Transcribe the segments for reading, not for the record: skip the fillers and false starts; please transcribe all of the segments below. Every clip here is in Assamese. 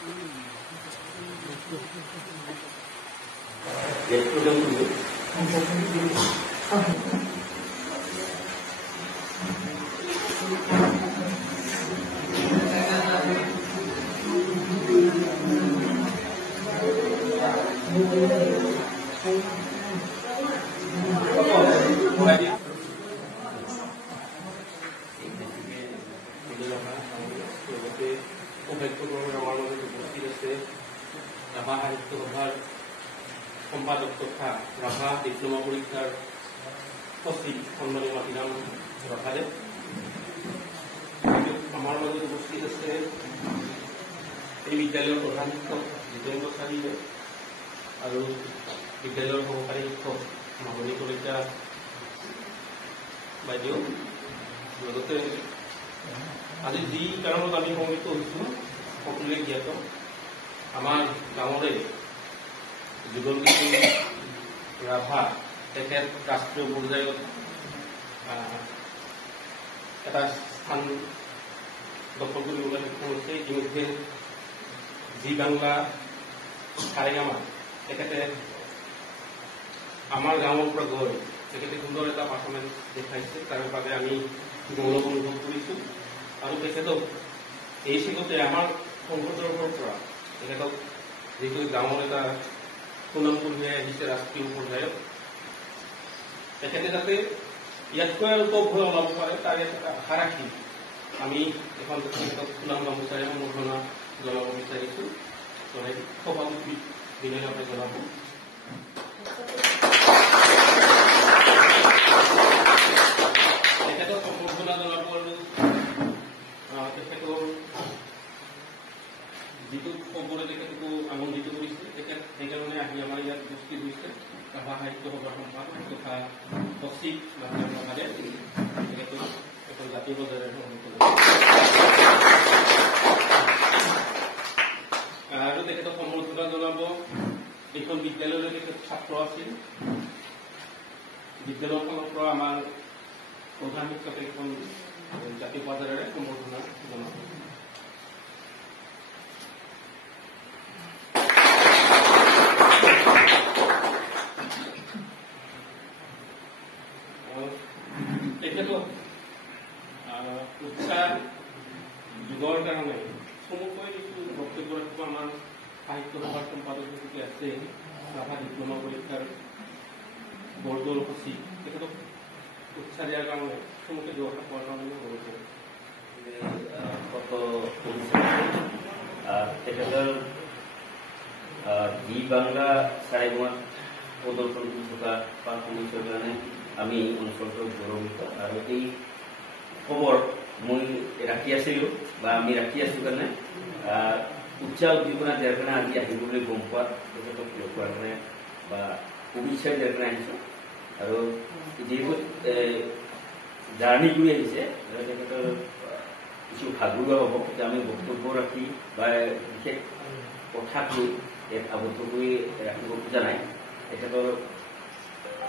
ৰাভা সাহিত্য সভাৰ সম্পাদক তথা ৰাভা ডিপ্লোমা পৰীক্ষাৰ সচিব সন্মানীয় মাটিৰাম ৰথাদেৱ, আমাৰ মাজত উপস্থিত আছে এই বিদ্যালয়ৰ প্ৰধান শিক্ষক জিতেন্দ্ৰ চাৰিয়ে আৰু বিদ্যালয়ৰ সহকাৰী শিক্ষক মামণি কলিতা বাইদেউ। লগতে আজি যি কাৰণত আমি সমবেত হৈছোঁ সকলোৱে জ্ঞাত। আমাৰ গাঁৱৰে যুগলগীতি ৰাভা তেখেত ৰাষ্ট্ৰীয় পৰ্যায়ত এটা স্থান দখল কৰিবলৈ সক্ষম হৈছে। ইতিমধ্যে জি বাংলা সাৰেগামা তেখেতে আমাৰ গাঁৱৰ পৰা গৈ তেখেতে সুন্দৰ এটা পাৰফৰ্মেঞ্চ দেখাইছে। তাৰ বাবে আমি গৌৰৱ অনুভৱ কৰিছোঁ আৰু তেখেতক এই চিগতে আমাৰ সংসদৰ পৰা তেখেতক যিটো গাঁৱৰ এটা সুনাম কঢ়িয়াই আহিছে ৰাষ্ট্ৰীয় পৰ্যায়ত, তেখেতে যাতে ইয়াতকৈ আৰু টপ হৈ ওলাব পাৰে তাৰ এটা আশা ৰাখি আমি এখন তেখেতক সুনাম গামোচাৰে সম্বৰ্ধনা জনাব বিচাৰিছোঁ। সভাপতি বিনয়ভাৱে জনাব। তেখেতক সম্বৰ্ধনা জনাব আৰু তেখেতৰ যিটো খবৰে তেখেতকো আনন্দিত কৰিছে। তেখেত সেইকাৰণে আহি আমাৰ ইয়াত উপস্থিত হৈছে ৰাভা সাহিত্য সভাৰ সম্পাদক তথা সচিব ৰথাদেৱ। তেখেতক এখন জাতীয় পৰ্যায়ৰে সন্মানিত আৰু তেখেতক সম্বৰ্ধনা জনাব। এইখন বিদ্যালয়লৈ তেখেত ছাত্ৰ আছিল। বিদ্যালয়খনৰ পৰা আমাৰ প্ৰধান শিক্ষকে এখন জাতীয় পৰ্যায়েৰে সম্বৰ্ধনা জনাব। তেখেতক উৎসাহ যোগৰ কাৰণে চমুকৈ কিছু বক্তব্য ৰাখিব আমাৰ সাহিত্য সভাৰ সম্পাদক যিটো আছে ৰাভা ডিপ্লোমা পৰীক্ষাৰ বৰ্ডৰ সচিব, তেখেতক উৎসাহ দিয়াৰ কাৰণে চমুকৈ দুআষাৰ কোৱাৰ কাৰণে অনুৰোধ কৰোঁ। তেখেতৰ জি বাংলা সাৰেগামাত প্ৰদৰ্শন থকা পাৰফৰ্মেঞ্চৰ কাৰণে আমি অঞ্চলটোৰ গৌৰৱান্বিত। আৰু এই খবৰ মই ৰাখি আছিলোঁ বা আমি ৰাখি আছোঁ কাৰণে উৎসাহ উদ্দীপনা দিয়াৰ কাৰণে আজি আহিবলৈ গম পোৱাত তেখেতক লগ পোৱাৰ কাৰণে বা শুভেচ্ছা দিয়াৰ কাৰণে আহিছোঁ। আৰু যিহেতু জাৰ্ণি কৰি আহিছে তেখেতৰ কিছু ভাগৰুৱা হ'ব, তেতিয়া আমি বক্তব্য ৰাখি বা বিশেষ কথাক লৈ ইয়াত আবদ্ধ কৰি ৰাখিব খোজা নাই। তেখেতৰ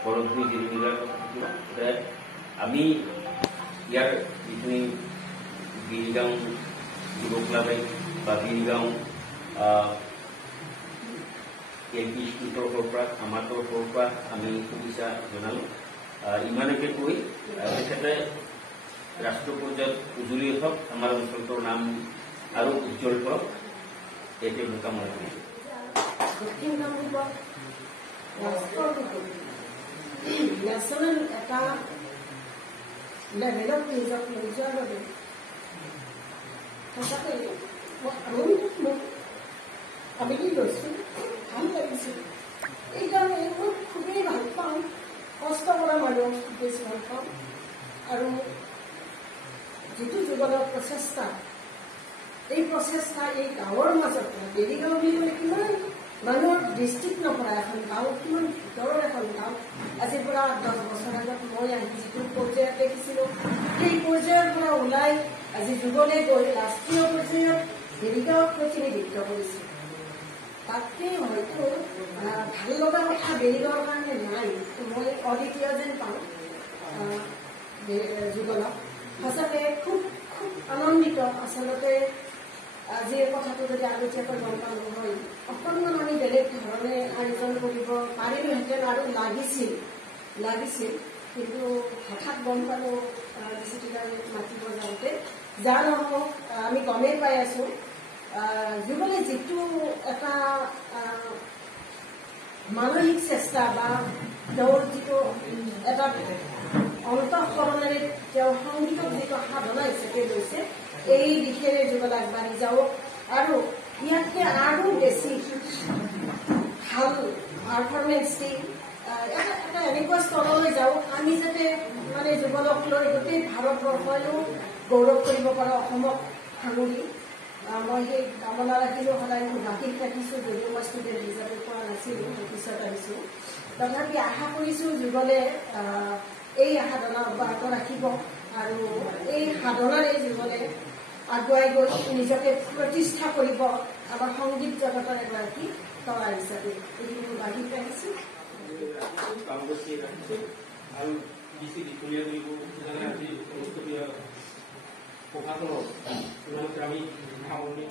ঘৰত গৈ জিৰণিৰ কথা থাকিব। আমি ইয়াৰ যিখিনি গিৰিগাঁও যুৱ ক্লাবে বা গিৰিগাঁও এলপি স্কুল তৰফৰ পৰা আমাৰ তৰফৰ পৰা আমি শুভেচ্ছা জনালোঁ। ইমানকে কৈ তেখেতে ৰাষ্ট্ৰীয় পৰ্যায়ত উজলি উঠক, আমাৰ অঞ্চলটোৰ নাম আৰু উজ্জ্বল কৰক, এইটোৱে মোৰ কামনা কৰিছোঁ। নেশ্যনেল এটা লেভেলত নিজক লৈ যোৱাৰ বাবে সঁচাকৈ আমি লৈছোঁ, ভাল লাগিছিল। এইকাৰণে মই খুবেই ভাল পাওঁ, কষ্ট কৰা মানুহক খুব বেছি ভাল পাওঁ। আৰু যিটো যুগলৰ প্ৰচেষ্টা, এই প্ৰচেষ্টা এই গাঁৱৰ মাজত দেৰিগাঁও বুলি ক'লে কিমান মানুহৰ ডিষ্ট্ৰিক্ট নপৰা এখন গাঁও, কিমান ভিতৰৰ এখন গাঁও। আজিৰ পৰা 10 বছৰ আগত মই আহি যিটো পৰ্যায়ত দেখিছিলোঁ, সেই পৰ্যায়ৰ পৰা ওলাই আজি যুগলে গৈ ৰাষ্ট্ৰীয় পৰ্যায়ত দেৰিগাঁৱক প্ৰতিনিধিত্ব কৰিছে। তাতকে হয়তো ভাল লগা কথা দেৰিগাঁৱৰ কাৰণে নাই। মই অদ্বিতীয় যেন পাওঁ যুগলক। সঁচাকৈ খুব খুব আনন্দিত। আচলতে আজিৰ কথাটো যদি আগতীয়াকৈ গম পালোঁ হয় অকণমান আমি বেলেগ ধৰণে আয়োজন কৰিব পাৰিলোহেঁতেন আৰু লাগিছিল কিন্তু হঠাৎ গম পালোঁ মাতিব যাওঁতে যা নহওক আমি গমেই পাই আছোঁ যুগলে যিটো এটা মানসিক চেষ্টা বা তেওঁৰ যিটো এটা অন্তঃকৰণেৰে তেওঁ সংগীতক যিটো সাধনা হিচাপে লৈছে এই দিশেৰে যুগল আগবাঢ়ি যাওক আৰু ইয়াতকৈ আৰু বেছি ভাল পাৰফৰ্মেঞ্চ দি এটা এনেকুৱা স্তৰলৈ যাওক আমি যাতে মানে যুগলক লৈ গোটেই ভাৰতবৰ্ষলৈও গৌৰৱ কৰিব পাৰোঁ অসমক সাঙুৰি মই সেই কামনা ৰাখিলোঁ সদায় মোৰ বাকীত ৰাখিছোঁ যদিও মই ষ্টুডেণ্ট হিচাপে পোৱা নাছিলোঁ পিছত আহিছোঁ তথাপি আশা কৰিছোঁ যুগলে এই সাধনা অব্যাহত ৰাখিব আৰু এই সাধনাৰে যুগলে আগুৱাই গৈ নিজকে প্ৰতিষ্ঠা কৰিব আমাৰ সংগীত জগতৰ এগৰাকী তৰা হিচাপে এইখিনি মোৰ বাকীত ৰাখিছোঁ আৰু বেছি দীঘলীয়া কৰিব আজি অনুষ্ঠিত প্ৰশাসনক ইমানতে আমি সামৰণি